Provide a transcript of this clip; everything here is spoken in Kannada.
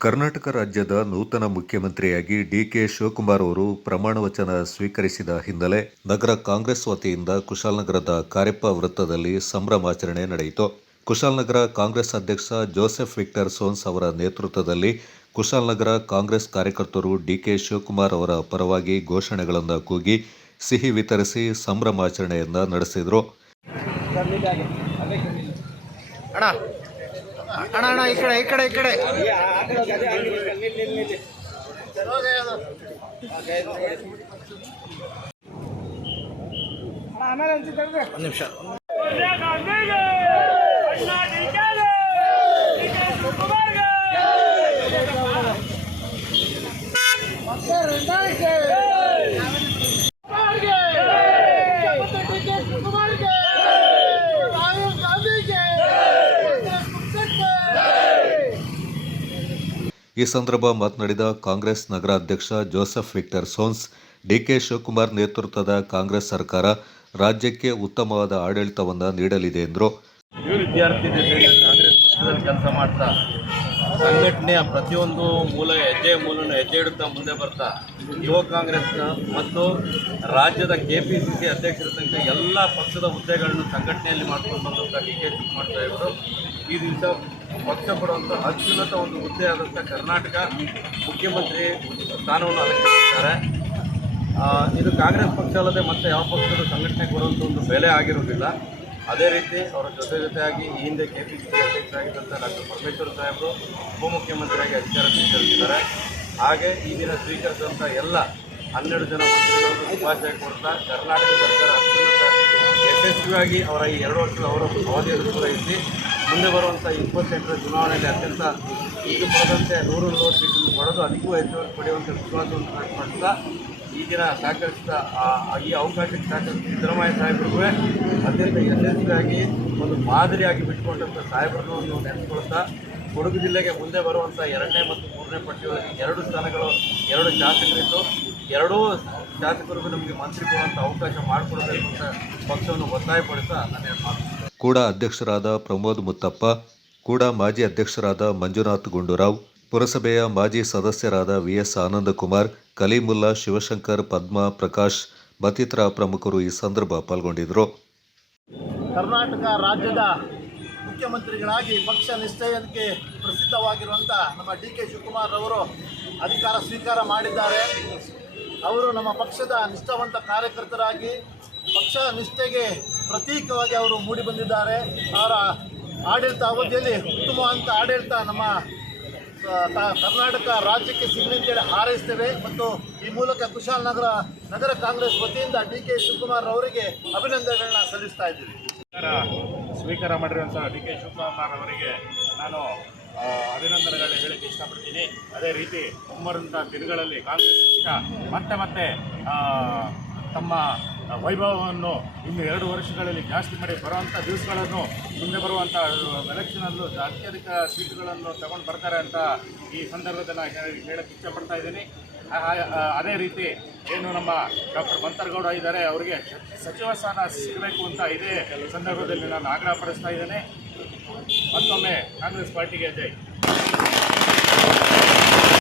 ಕರ್ನಾಟಕ ರಾಜ್ಯದ ನೂತನ ಮುಖ್ಯಮಂತ್ರಿಯಾಗಿ ಡಿಕೆ ಶಿವಕುಮಾರ್ ಅವರು ಪ್ರಮಾಣ ವಚನ ಸ್ವೀಕರಿಸಿದ ಹಿನ್ನೆಲೆ ನಗರ ಕಾಂಗ್ರೆಸ್ ವತಿಯಿಂದ ಕುಶಾಲನಗರದ ಕಾರ್ಯಪ್ಪ ವೃತ್ತದಲ್ಲಿ ಸಂಭ್ರಮಾಚರಣೆ ನಡೆಯಿತು. ಕುಶಾಲನಗರ ಕಾಂಗ್ರೆಸ್ ಅಧ್ಯಕ್ಷ ಜೋಸೆಫ್ ವಿಕ್ಟರ್ ಸೋನ್ಸ್ ಅವರ ನೇತೃತ್ವದಲ್ಲಿ ಕುಶಾಲನಗರ ಕಾಂಗ್ರೆಸ್ ಕಾರ್ಯಕರ್ತರು ಡಿಕೆ ಶಿವಕುಮಾರ್ ಅವರ ಪರವಾಗಿ ಘೋಷಣೆಗಳನ್ನು ಕೂಗಿ ಸಿಹಿ ವಿತರಿಸಿ ಸಂಭ್ರಮಾಚರಣೆಯನ್ನ ನಡೆಸಿದರು. ಅಣ್ಣ ಈ ಕಡೆ ಒಂದು ನಿಮಿಷ. ಈ ಸಂದರ್ಭ ಮಾತನಾಡಿದ ಕಾಂಗ್ರೆಸ್ ನಗರ ಅಧ್ಯಕ್ಷ ಜೋಸೆಫ್ ವಿಕ್ಟರ್ ಸೋನ್ಸ್, ಡಿಕೆ ಶಿವಕುಮಾರ್ ನೇತೃತ್ವದ ಕಾಂಗ್ರೆಸ್ ಸರ್ಕಾರ ರಾಜ್ಯಕ್ಕೆ ಉತ್ತಮವಾದ ಆಡಳಿತವನ್ನು ನೀಡಲಿದೆ ಎಂದರು. ವಿದ್ಯಾರ್ಥಿ ಕಾಂಗ್ರೆಸ್ ಪಕ್ಷದಲ್ಲಿ ಕೆಲಸ ಮಾಡ್ತಾ ಸಂಘಟನೆಯ ಪ್ರತಿಯೊಂದು ಹೆಜ್ಜೆ ಇಡುತ್ತಾ ಮುಂದೆ ಬರ್ತಾ ಯುವ ಕಾಂಗ್ರೆಸ್ ಮತ್ತು ರಾಜ್ಯದ KPCC ಅಧ್ಯಕ್ಷರ ತನಕ ಎಲ್ಲ ಪಕ್ಷದ ಹುದ್ದೆಗಳನ್ನು ಸಂಘಟನೆಯಲ್ಲಿ ಮಾಡ್ಕೊಂಡು ಬಂದಂಥ ಡಿಕೆ ಶಿವಕುಮಾರ್ ಸಾಹೇಬರು ಈ ದಿವಸ ಪಕ್ಷ ಪಡುವಂಥ ಅತ್ಯುನ್ನತ ಒಂದು ಹುದ್ದೆ ಆದಂಥ ಕರ್ನಾಟಕ ಮುಖ್ಯಮಂತ್ರಿ ಸ್ಥಾನವನ್ನು ಅಲಂಕರಿಸಿದ್ದಾರೆ. ಇದು ಕಾಂಗ್ರೆಸ್ ಪಕ್ಷ ಅಲ್ಲದೆ ಮತ್ತೆ ಯಾವ ಪಕ್ಷದ ಸಂಘಟನೆ ಕೊಡುವಂಥ ಒಂದು ಬೆಲೆ ಆಗಿರುವುದಿಲ್ಲ. ಅದೇ ರೀತಿ ಅವರ ಜೊತೆಯಾಗಿ ಈ ಹಿಂದೆ KPCC ಅಧ್ಯಕ್ಷರಾಗಿದ್ದಂಥ ಡಾಕ್ಟರ್ ಪರಮೇಶ್ವರ್ ಸಾಹೇಬರು ಉಪಮುಖ್ಯಮಂತ್ರಿಯಾಗಿ ಅಧಿಕಾರ ಸ್ವೀಕರಿಸಿದ್ದಾರೆ. ಹಾಗೆ ಈ ದಿನ ಸ್ವೀಕರಿಸಿದಂಥ ಎಲ್ಲ 12 ಜನ ಮಂತ್ರಿಗಳನ್ನು ಶುಭಾಶಯ ಕೊಡ್ತಾ ಕರ್ನಾಟಕ ಸರ್ಕಾರ ಅತ್ಯುನ್ನತ ಯಶಸ್ವಿಯಾಗಿ ಅವರ ಈ 2 ವರ್ಷದ ಅವರ ಅವಧಿಯನ್ನು ಪೂರೈಸಿ ಮುಂದೆ ಬರುವಂಥ 28ರ ಚುನಾವಣೆಯಲ್ಲಿ ಅತ್ಯಂತ ಇದು ಪಡೆದಂತೆ 140 ಸೀಟನ್ನು ಪಡೆದು ಅದಕ್ಕೂ ಹೆಚ್ಚುವರಿ ಪಡೆಯುವಂಥ ವಿಶ್ವಾಸವನ್ನು ವ್ಯಕ್ತಪಡಿಸ್ತಾ ಈ ದಿನ ಸಹಕರಿಸಿದ ಈ ಅವಕಾಶಕ್ಕೆ ಸಹಕರಿಸಿದ ಸಿದ್ದರಾಮಯ್ಯ ಸಾಹೇಬರಿಗೂ ಅತ್ಯಂತ ಯಶಸ್ವಿಯಾಗಿ ಒಂದು ಮಾದರಿಯಾಗಿ ಬಿಟ್ಟುಕೊಂಡಂಥ ಸಾಹೇಬರನ್ನು ನೆನೆಸ್ಕೊಳ್ತಾ ಕೊಡಗು ಜಿಲ್ಲೆಗೆ ಮುಂದೆ ಬರುವಂಥ 2ನೇ ಮತ್ತು 3ನೇ ಪಟ್ಟಿಯೊಳಗೆ 2 ಸ್ಥಾನಗಳು 2 ಶಾಸಕರಿದ್ದು 2 ಶಾಸಕರಿಗೂ ನಮಗೆ ಮಂತ್ರಿ ಕೊಡುವಂಥ ಅವಕಾಶ ಮಾಡಿಕೊಡಬೇಕು ಅಂತ ಪಕ್ಷವನ್ನು ಒತ್ತಾಯಪಡಿಸ್ತಾ ನನ್ನ ಮಾತು. ಕೂಡ ಅಧ್ಯಕ್ಷರಾದ ಪ್ರಮೋದ್ ಮುತ್ತಪ್ಪ, ಕೂಡ ಮಾಜಿ ಅಧ್ಯಕ್ಷರಾದ ಮಂಜುನಾಥ್ ಗುಂಡೂರಾವ್, ಪುರಸಭೆಯ ಮಾಜಿ ಸದಸ್ಯರಾದ VS ಆನಂದಕುಮಾರ್, ಕಲೀಮುಲ್ಲಾ, ಶಿವಶಂಕರ್, ಪದ್ಮಾ, ಪ್ರಕಾಶ್ ಮತ್ತಿತರ ಪ್ರಮುಖರು ಈ ಸಂದರ್ಭ ಪಾಲ್ಗೊಂಡಿದ್ದರು. ಕರ್ನಾಟಕ ರಾಜ್ಯದ ಮುಖ್ಯಮಂತ್ರಿಗಳಾಗಿ ಪಕ್ಷ ನಿಷ್ಠೆಯಕ್ಕೆ ಪ್ರಸಿದ್ಧವಾಗಿರುವಂಥ ನಮ್ಮ ಡಿಕೆ ಶಿವಕುಮಾರ್ ಅವರು ಅಧಿಕಾರ ಸ್ವೀಕಾರ ಮಾಡಿದ್ದಾರೆ. ಅವರು ನಮ್ಮ ಪಕ್ಷದ ನಿಷ್ಠಾವಂತ ಕಾರ್ಯಕರ್ತರಾಗಿ ಪಕ್ಷ ನಿಷ್ಠೆಗೆ ಪ್ರತೀಕವಾಗಿ ಅವರು ಮೂಡಿಬಂದಿದ್ದಾರೆ. ಅವರ ಆಡಳಿತ ಅವಧಿಯಲ್ಲಿ ಉತ್ತಮವಾದಂಥ ಆಡಳಿತ ನಮ್ಮ ಕರ್ನಾಟಕ ರಾಜ್ಯಕ್ಕೆ ಸಿಗಲಿ ಅಂತೇಳಿ ಹಾರೈಸ್ತೇವೆ ಮತ್ತು ಈ ಮೂಲಕ ಕುಶಾಲನಗರ ನಗರ ಕಾಂಗ್ರೆಸ್ ವತಿಯಿಂದ ಡಿಕೆ ಶಿವಕುಮಾರ್ ಅವರಿಗೆ ಅಭಿನಂದನೆಗಳನ್ನ ಸಲ್ಲಿಸ್ತಾ ಇದ್ದೀವಿ. ಸ್ವೀಕಾರ ಮಾಡಿರುವಂಥ ಡಿಕೆ ಶಿವಕುಮಾರ್ ಅವರಿಗೆ ನಾನು ಅಭಿನಂದನೆಗಳನ್ನ ಹೇಳಕ್ಕೆ ಇಷ್ಟಪಡ್ತೀನಿ. ಅದೇ ರೀತಿ ಮುಂಬರುವಂಥ ದಿನಗಳಲ್ಲಿ ಕಾಂಗ್ರೆಸ್ ಪಕ್ಷ ಮತ್ತೆ ತಮ್ಮ ವೈಭವವನ್ನು ಇನ್ನು 2 ವರ್ಷಗಳಲ್ಲಿ ಜಾಸ್ತಿ ಮಾಡಿ ಬರುವಂಥ ದಿವಸಗಳನ್ನು ಮುಂದೆ ಬರುವಂಥ ಎಲೆಕ್ಷನಲ್ಲೂ ಅತ್ಯಧಿಕ ಸೀಟುಗಳನ್ನು ತಗೊಂಡು ಬರ್ತಾರೆ ಅಂತ ಈ ಸಂದರ್ಭದಲ್ಲಿ ಹೇಳಕ್ಕೆ ಇಷ್ಟಪಡ್ತಾ ಇದ್ದೀನಿ. ಅದೇ ರೀತಿ ಏನು ನಮ್ಮ ಡಾಕ್ಟರ್ ಮಂತರಗೌಡ ಇದ್ದಾರೆ, ಅವರಿಗೆ ಸಚಿವ ಸ್ಥಾನ ಸಿಗಬೇಕು ಅಂತ ಇದೇ ಸಂದರ್ಭದಲ್ಲಿ ನಾನು ಆಗ್ರಹಪಡಿಸ್ತಾ ಇದ್ದೇನೆ. ಮತ್ತೊಮ್ಮೆ ಕಾಂಗ್ರೆಸ್ ಪಾರ್ಟಿಗೆ ಜೈ.